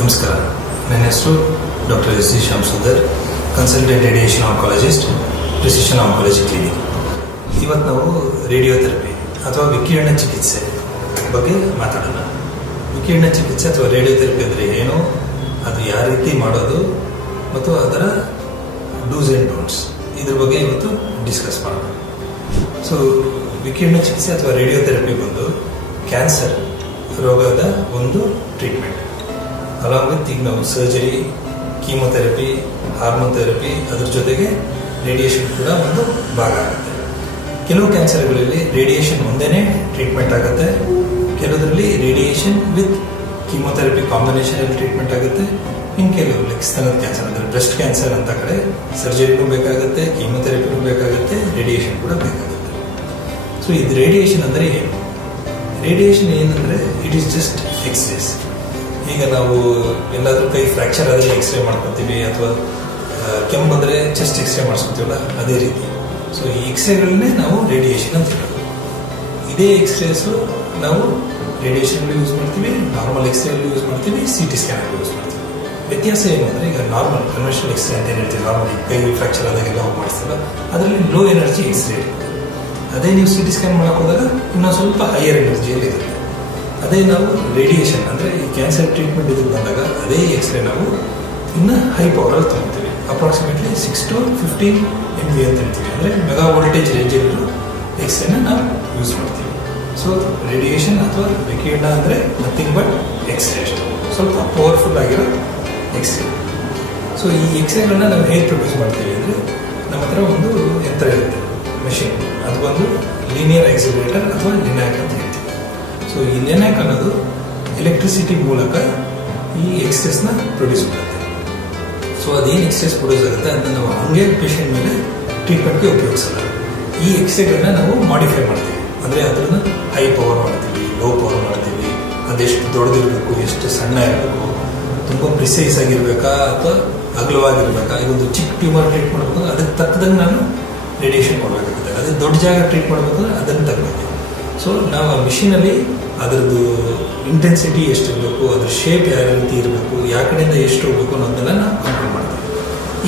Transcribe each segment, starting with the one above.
ನಮಸ್ಕಾರ. ನನ್ನ ಹೆಸರು doctor S C Shyamasundar, consultant radiation oncologist, precision oncology clinic. ಇವತ್ತು ನಾವು ರೇಡಿಯೋಥೆರಪಿ ಅಥವಾ ವಿಕಿರಣ ಚಿಕಿತ್ಸೆ ಬಗ್ಗೆ ಮಾತಾಡೋಣ. ವಿಕಿರಣ ಚಿಕಿತ್ಸೆ ಅಥವಾ ರೇಡಿಯೋಥೆರಪಿ ಅಂದರೆ ಏನು, ಅದು ಯಾವ ರೀತಿ ಮಾಡೋದು ಮತ್ತು ಅದರ ಡೂಸ್ ಆ್ಯಂಡ್ ಡೋಂಟ್ಸ್, ಇದ್ರ ಬಗ್ಗೆ ಇವತ್ತು ಡಿಸ್ಕಸ್ ಮಾಡೋಣ. ಸೊ ವಿಕಿರಣ ಚಿಕಿತ್ಸೆ ಅಥವಾ ರೇಡಿಯೋಥೆರಪಿ ಬಂದು ಕ್ಯಾನ್ಸರ್ ರೋಗದ ಒಂದು ಟ್ರೀಟ್ಮೆಂಟ್. ಅಲಾಂಗ್ ವಿತ್ ಈಗ ನಾವು ಸರ್ಜರಿ, ಕೀಮೊಥೆರಪಿ, ಹಾರ್ಮೋನ್ ಥೆರಪಿ, ಅದ್ರ ಜೊತೆಗೆ ರೇಡಿಯೇಷನ್ ಕೂಡ ಒಂದು ಭಾಗ ಆಗುತ್ತೆ. ಕೆಲವು ಕ್ಯಾನ್ಸರ್ಗಳಲ್ಲಿ ರೇಡಿಯೇಷನ್ ಒಂದೇ ಟ್ರೀಟ್ಮೆಂಟ್ ಆಗುತ್ತೆ, ಕೆಲವರಲ್ಲಿ ರೇಡಿಯೇಷನ್ ವಿತ್ ಕೀಮೊಥೆರಪಿ ಕಾಂಬಿನೇಷನಲ್ಲಿ ಟ್ರೀಟ್ಮೆಂಟ್ ಆಗುತ್ತೆ. ಇನ್ನು ಕೆಲವು ಲೈಕ್ ಸ್ತನದ ಕ್ಯಾನ್ಸರ್ ಅಂದರೆ ಬ್ರೆಸ್ಟ್ ಕ್ಯಾನ್ಸರ್ ಅಂತ ಕಡೆ ಸರ್ಜರಿನೂ ಬೇಕಾಗುತ್ತೆ, ಕೀಮೊಥೆರಪಿನೂ ಬೇಕಾಗುತ್ತೆ, ರೇಡಿಯೇಷನ್ ಕೂಡ ಬೇಕಾಗುತ್ತೆ. ಸೊ ಇದು ರೇಡಿಯೇಷನ್ ಅಂದರೆ ಏನು? ರೇಡಿಯೇಷನ್ ಏನಂದರೆ ಇಟ್ ಈಸ್ ಜಸ್ಟ್ ಎಕ್ಸ್ರೇಸ್. ಈಗ ನಾವು ಎಲ್ಲಾದರೂ ಕೈ ಫ್ರ್ಯಾಕ್ಚರ್ ಆದರೆ ಎಕ್ಸ್ರೇ ಮಾಡ್ಕೊತೀವಿ, ಅಥವಾ ಕೆಮ್ಮು ಬಂದರೆ ಚೆಸ್ಟ್ ಎಕ್ಸ್ರೇ ಮಾಡಿಸ್ಕೊತೀವಲ್ಲ, ಅದೇ ರೀತಿ. ಸೊ ಈ ಎಕ್ಸ್ರೇಗಳನ್ನೇ ನಾವು ರೇಡಿಯೇಷನ್ ಅಂತ ಹೇಳೋದು. ಇದೇ ಎಕ್ಸ್ರೇಸು ನಾವು ರೇಡಿಯೇಷನ್ಗೂ ಯೂಸ್ ಮಾಡ್ತೀವಿ, ನಾರ್ಮಲ್ ಎಕ್ಸ್ರೇಲ್ಲೂ ಯೂಸ್ ಮಾಡ್ತೀವಿ, CT ಸ್ಕ್ಯಾನಲ್ಲಿ ಯೂಸ್ ಮಾಡ್ತೀವಿ. ವ್ಯತ್ಯಾಸ ಏನು ಅಂದರೆ, ಈಗ ನಾರ್ಮಲ್ ಕನ್ವೆನ್ಷನಲ್ ಎಕ್ಸ್ರೇ ಅಂತ ಏನು ಹೇಳ್ತೀವಿ, ನಾರ್ಮಲ್ ಕೈ ಫ್ರ್ಯಾಕ್ಚರ್ ಆದಾಗೆಲ್ಲ ಹೋಗಿ ಮಾಡಿಸ್ತೀವಲ್ಲ, ಅದರಲ್ಲಿ ಲೋ ಎನರ್ಜಿ ಎಕ್ಸ್ರೇ ಇರುತ್ತೆ. ಅದೇ ನೀವು CT ಸ್ಕ್ಯಾನ್ ಮಾಡಕ್ಕೆ ಹೋದಾಗ ಇನ್ನೂ ಸ್ವಲ್ಪ ಹೈಯರ್ ಎನರ್ಜಿಯಲ್ಲಿ ಇರುತ್ತೆ. ಅದೇ ನಾವು ರೇಡಿಯೇಷನ್ ಅಂದರೆ ಈ ಕ್ಯಾನ್ಸರ್ ಟ್ರೀಟ್ಮೆಂಟ್ ಇದಕ್ಕೆ ಬಂದಾಗ ಅದೇ ಎಕ್ಸ್ರೇ ನಾವು ಇನ್ನು ಹೈ ಪವರಲ್ಲಿ ತೊಗೊತೀವಿ. ಅಪ್ರಾಕ್ಸಿಮೇಟ್ಲಿ 6 to 15 MV ಅಂತ ಹೇಳ್ತೀವಿ, ಅಂದರೆ ಮೆಗಾ ವೋಲ್ಟೇಜ್ ರೇಂಜಲ್ಲಿರೋ ಎಕ್ಸ್ರೇನ ನಾವು ಯೂಸ್ ಮಾಡ್ತೀವಿ. ಸೊ ರೇಡಿಯೇಷನ್ ಅಥವಾ ವಿಕಿರಣ ಅಂದರೆ ನಥಿಂಗ್ ಬಟ್ ಎಕ್ಸ್ರೇ ಅಷ್ಟು, ಸ್ವಲ್ಪ ಪವರ್ಫುಲ್ ಆಗಿರೋ ಎಕ್ಸ್ರೇ. ಸೊ ಈ ಎಕ್ಸ್ರೇಗಳನ್ನ ನಾವು ಹೇಗೆ ಪ್ರೊಡ್ಯೂಸ್ ಮಾಡ್ತೀವಿ ಅಂದರೆ, ನಮ್ಮ ಹತ್ರ ಒಂದು ಯಂತ್ರ ಇರುತ್ತೆ, ಮೆಷಿನ್. ಅದು ಬಂದು ಲೀನಿಯರ್ ಆಕ್ಸಿಲರೇಟರ್ ಅಥವಾ ಲಿನ್ಯಾಕ್ ಅಂತ ಹೇಳ್ತೀವಿ. ಸೊ ಈ ಲಿನ್ಯಾಕ್ ಅನ್ನೋದು ಎಲೆಕ್ಟ್ರಿಸಿಟಿ ಮೂಲಕ ಈ ಎಕ್ಸ್ರೇಸ್ನ ಪ್ರೊಡ್ಯೂಸ್ ಮಾಡುತ್ತೆ. ಸೊ ಅದೇನು ಎಕ್ಸ್ರೇಸ್ ಪ್ರೊಡ್ಯೂಸ್ ಆಗುತ್ತೆ ಅದನ್ನ ನಾವು ಹಂಗೆ ಪೇಷಂಟ್ ಮೇಲೆ ಟ್ರೀಟ್ಮೆಂಟ್ಗೆ ಉಪಯೋಗಿಸಲ್ಲ. ಈ ಎಕ್ಸ್ರೇಗಳನ್ನ ನಾವು ಮಾಡಿಫೈ ಮಾಡ್ತೀವಿ, ಅಂದರೆ ಅದನ್ನು ಹೈ ಪವರ್ ಮಾಡ್ತೀವಿ, ಲೋ ಪವರ್ ಮಾಡ್ತೀವಿ, ಅದೆಷ್ಟು ದೊಡ್ಡದಿರಬೇಕು, ಎಷ್ಟು ಸಣ್ಣ ಇರಬೇಕು, ತುಂಬ ಪ್ರಿಸೈಸ್ ಆಗಿರಬೇಕಾ ಅಥವಾ ಅಗಲವಾಗಿರ್ಬೇಕಾ. ಇದೊಂದು ಚಿಕ್ಕ ಟ್ಯೂಮರ್ ಟ್ರೀಟ್ ಮಾಡಬೇಕು, ಅದಕ್ಕೆ ತಕ್ಕದಂಗೆ ನಾನು ರೇಡಿಯೇಷನ್ ಮಾಡಬೇಕಾಗುತ್ತೆ. ಅದೇ ದೊಡ್ಡ ಜಾಗ ಟ್ರೀಟ್ ಮಾಡಬೇಕು, ಅದನ್ನು ತಗೋಬೇಕು. ಸೊ ನಾವು ಆ ಮಿಷಿನಲ್ಲಿ ಅದರದ್ದು ಇಂಟೆನ್ಸಿಟಿ ಎಷ್ಟಿರಬೇಕು, ಅದ್ರ ಶೇಪ್ ಯಾವ ರೀತಿ ಇರಬೇಕು, ಯಾವ ಕಡೆಯಿಂದ ಎಷ್ಟು ಹೋಗ್ಬೇಕು ಅನ್ನೋದನ್ನೆಲ್ಲ ನಾವು ಕಂಟ್ರೋಲ್ ಮಾಡ್ತೀವಿ.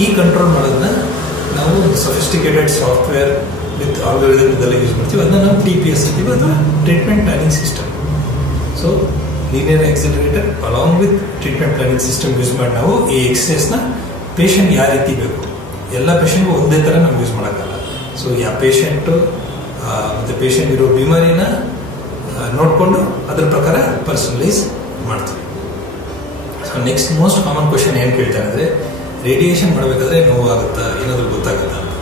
ಈ ಕಂಟ್ರೋಲ್ ಮಾಡೋದನ್ನ ನಾವು ಒಂದು ಸಫಿಸ್ಟಿಕೇಟೆಡ್ ಸಾಫ್ಟ್ವೇರ್ ವಿತ್ ಆಲ್ಗೋರಿದಮ್ ಇದೆಲ್ಲ ಯೂಸ್ ಮಾಡ್ತೀವಿ. ಅದನ್ನ ನಾವು TPS ಅಂತೀವಿ, ಅಥವಾ treatment planning system. So linear accelerator along with treatment planning system use ಮಾಡಿ ನಾವು ಈ ಎಕ್ಸ್ರೇಸ್ನ ಪೇಷಂಟ್ ಯಾವ ರೀತಿ ಬೇಕು, ಎಲ್ಲ ಪೇಷಂಟ್ಗೂ ಒಂದೇ ಥರ ನಾವು ಯೂಸ್ ಮಾಡೋಕ್ಕಲ್ಲ. ಸೊ ಯಾವ ಪೇಷಂಟು ಮತ್ತು ಪೇಷಂಟ್ ಇರೋ ಬಿಮಾರಿನ ನೋಡಿಕೊಂಡು ಅದ್ರ ಪ್ರಕಾರ ಪರ್ಸನಲೈಸ್ ಮಾಡ್ತೀವಿ. So next most common question ಏನು ಕೇಳ್ತಾರೆ ಅಂದರೆ, ರೇಡಿಯೇಷನ್ ಮಾಡಬೇಕಾದ್ರೆ ನೋವಾಗುತ್ತಾ, ಏನಾದರೂ ಗೊತ್ತಾಗುತ್ತಾ ಅಂತ.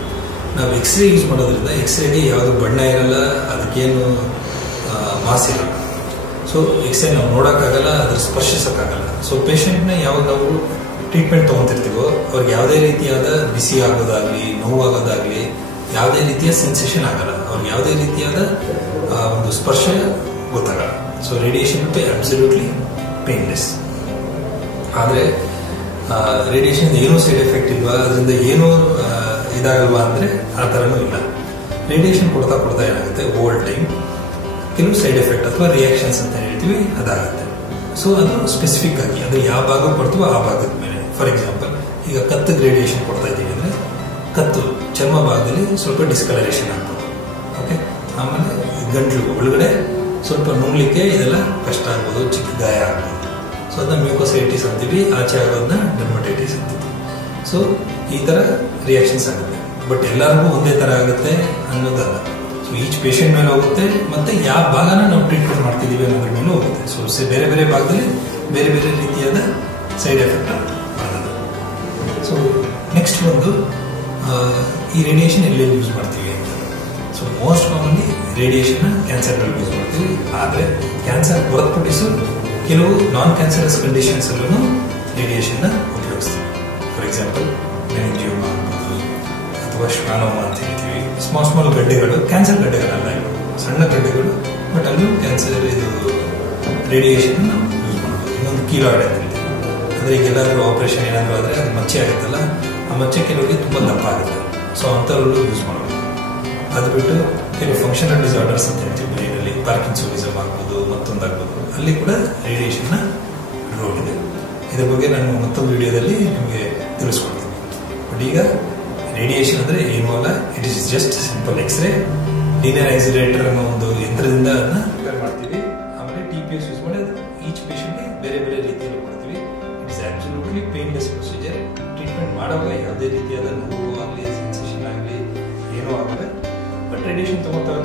ನಾವು ಎಕ್ಸ್ರೇ ಯೂಸ್ ಮಾಡೋದ್ರಿಂದ ಎಕ್ಸ್ರೇಗೆ ಯಾವುದು ಬಣ್ಣ ಇರಲ್ಲ, ಅದಕ್ಕೇನು ಮಾಸ್ ಇರಲ್ಲ. ಸೊ ಎಕ್ಸ್ರೇ ನಾವು ನೋಡೋಕ್ಕಾಗಲ್ಲ, ಅದ್ರ ಸ್ಪರ್ಶಿಸೋಕ್ಕಾಗಲ್ಲ. ಸೊ ಪೇಷಂಟ್ನ ಯಾವಾಗ ನಾವು ಟ್ರೀಟ್ಮೆಂಟ್ ತೊಗೊತಿರ್ತೀವೋ ಅವ್ರಿಗೆ ಯಾವುದೇ ರೀತಿಯಾದ ಬಿಸಿ ಆಗೋದಾಗಲಿ, ನೋವಾಗೋದಾಗಲಿ, ಯಾವುದೇ ರೀತಿಯ ಸೆನ್ಸೇಷನ್ ಆಗಲ್ಲ, ಅವ್ರಿಗೆ ಯಾವುದೇ ರೀತಿಯಾದ ಒಂದು ಸ್ಪರ್ಶ ಗೊತ್ತಾಗಲ್ಲ. So radiation absolutely painless. ಆದರೆ ರೇಡಿಯೇಷನ್ ಏನೂ ಸೈಡ್ ಎಫೆಕ್ಟ್ ಇಲ್ವಾ, ಅದರಿಂದ ಏನೂ ಇದಾಗಲ್ವಾ ಅಂದರೆ ಆ ಥರನೂ ಇಲ್ಲ. ರೇಡಿಯೇಷನ್ ಕೊಡ್ತಾ ಕೊಡ್ತಾ ಏನಾಗುತ್ತೆ, ಓವರ್ ಟೈಮ್ ಕೆಲವು ಸೈಡ್ ಎಫೆಕ್ಟ್ ಅಥವಾ ರಿಯಾಕ್ಷನ್ಸ್ ಅಂತ ಹೇಳ್ತೀವಿ, ಅದಾಗುತ್ತೆ. ಸೊ ಅದು ಸ್ಪೆಸಿಫಿಕ್ ಆಗಿ ಅದು ಯಾವ ಭಾಗಕ್ಕೆ ಕೊಡ್ತೀವೋ ಆ ಭಾಗದ ಮೇಲೆ. ಫಾರ್ ಎಕ್ಸಾಂಪಲ್, ಈಗ ಕತ್ತಿಗೆ ರೇಡಿಯೇಷನ್ ಕೊಡ್ತಾ ಇದ್ದೀವಿ ಅಂದರೆ ಕತ್ತು ಚರ್ಮ ಭಾಗದಲ್ಲಿ ಸ್ವಲ್ಪ ಡಿಸ್ಕಲರೇಷನ್ ಆಗ್ಬೋದು. ಓಕೆ, ಆಮೇಲೆ ಗಂಟ್ಲು ಒಳಗಡೆ ಸ್ವಲ್ಪ ನುಂಗ್ಲಿಕ್ಕೆ ಇದೆಲ್ಲ ಕಷ್ಟ ಆಗ್ಬೋದು, ಚಿಕ್ಕ ಗಾಯ ಆಗ್ಬೋದು. ಸೊ ಅದನ್ನ ಮ್ಯೂಕೋಸೈಟಿಸ್ ಅಂತೀವಿ, ಆಚೆ ಆಗೋದನ್ನ ಡರ್ಮಟೈಟಿಸ್ ಅಂತೀವಿ. ಸೊ ಈ ಥರ ರಿಯಾಕ್ಷನ್ಸ್ ಆಗುತ್ತೆ. ಬಟ್ ಎಲ್ಲರಿಗೂ ಒಂದೇ ಥರ ಆಗುತ್ತೆ ಅನ್ನೋದಲ್ಲ. ಸೊ ಈಚ್ ಪೇಷಂಟ್ ಮೇಲೆ ಹೋಗುತ್ತೆ, ಮತ್ತು ಯಾವ ಭಾಗನ ನಾವು ಟ್ರೀಟ್ಮೆಂಟ್ ಮಾಡ್ತಿದ್ದೀವಿ ಅನ್ನೋದ್ರ ಮೇಲೂ ಹೋಗುತ್ತೆ. ಸೊ ಬೇರೆ ಬೇರೆ ಭಾಗದಲ್ಲಿ ಬೇರೆ ಬೇರೆ ರೀತಿಯಾದ ಸೈಡ್ ಎಫೆಕ್ಟ್ ಬರ್ತದೆ. ಸೊ ನೆಕ್ಸ್ಟ್ ಬಂದು ಈ ರೇಡಿಯೇಷನ್ ಎಲ್ಲೆಲ್ಲಿ ಯೂಸ್ ಮಾಡ್ತೀವಿ ಅಂತ. ಸೊ ಮೋಸ್ಟ್ ಕಾಮನ್ಲಿ ರೇಡಿಯೇಷನ್ನ ಕ್ಯಾನ್ಸರ್ಗಳಲ್ಲಿ ಯೂಸ್ ಮಾಡ್ತೀವಿ. ಆದರೆ ಕ್ಯಾನ್ಸರ್ ಹೊರತುಪಡಿಸು ಕೆಲವು ನಾನ್ ಕ್ಯಾನ್ಸರಸ್ ಕಂಡೀಷನ್ಸಲ್ಲೂ ರೇಡಿಯೇಷನ್ನ ಉಪಯೋಗಿಸ್ತೀವಿ. ಫಾರ್ ಎಕ್ಸಾಂಪಲ್ ಮೆನಿಂಜಿಯೋಮ ಆಗ್ಬೋದು, ಅಥವಾ ಶ್ವಾನೋಮ ಅಂತ ಹೇಳ್ತೀವಿ. ಸ್ಮಾಲ್ ಗಡ್ಡೆಗಳು, ಕ್ಯಾನ್ಸರ್ ಗಡ್ಡೆಗಳಲ್ಲ, ಸಣ್ಣ ಗಡ್ಡೆಗಳು, ಬಟ್ ಅಲ್ಲೂ ಕ್ಯಾನ್ಸರ್ ಇದು ರೇಡಿಯೇಷನ್ ನಾವು ಯೂಸ್ ಮಾಡ್ಬೋದು. ಇನ್ನೊಂದು ಕೀಲಾಯ್ಡ್ ಅಂತ ಹೇಳ್ತೀವಿ, ಅಂದರೆ ಈಗ ಎಲ್ಲಾದರೂ ಆಪರೇಷನ್ ಏನಾದರೂ ಆದರೆ ಅದು ಮಚ್ಚೆ ಆಗುತ್ತಲ್ಲ, ಆ ಮಚ್ಚೆ ಕೆಲವರಿಗೆ ತುಂಬ ದಪ್ಪ ಆಗುತ್ತೆ. ಸೊ ಅಂಥವ್ರಲ್ಲೂ ಯೂಸ್ ಮಾಡ್ಬೋದು. ಅದು ಬಿಟ್ಟು ಕೆಲವು ಫಂಕ್ಷನಲ್ ಡಿಸಾರ್ಡರ್ಸ್ ಅಂತ ಹೇಳ್ತೀವಿ ಬ್ರೈನಲ್ಲಿ, ಪಾರ್ಕಿನ್ಸೋನಿಸಮ್ ಆಗ್ಬೋದು, ಮತ್ತೊಂದಾಗ್ಬೋದು, ಅಲ್ಲಿ ಕೂಡ ರೇಡಿಯೇಷನ್ನ ರೋಲ್ ಇದೆ. ಇದ್ರ ಬಗ್ಗೆ ನಾನು ಮತ್ತೊಂದು ವಿಡಿಯೋದಲ್ಲಿ ನಿಮಗೆ ತಿಳಿಸ್ಕೊಡ್ತೀನಿ. ಬಟ್ ಈಗ ರೇಡಿಯೇಷನ್ ಅಂದರೆ ಏನೂ ಅಲ್ಲ, it is just simple x-ray. Linear accelerator ಅನ್ನೋ ಒಂದು ಯಂತ್ರದಿಂದ ಅದನ್ನ ಪ್ರಿಪೇರ್ ಮಾಡ್ತೀವಿ. ಆಮೇಲೆ TPS ಯೂಸ್ ಮಾಡಿ ಅದು ಈಚ್ ಪೇಷಂಟ್ಗೆ ಬೇರೆ ಬೇರೆ ರೀತಿಯಲ್ಲಿ ಕೊಡ್ತೀವಿ. It is absolutely painless procedure. Treatment ಮಾಡುವಾಗ ಯಾವುದೇ ರೀತಿಯಾದ ನೋವು ಆಗಲಿ, ಸೆನ್ಸೇಷನ್ ಆಗಲಿ ಏನೂ ಆಗಲ್ಲ. ಬಟ್ ರೇಡಿಯೇಷನ್ ತಗೋತಾ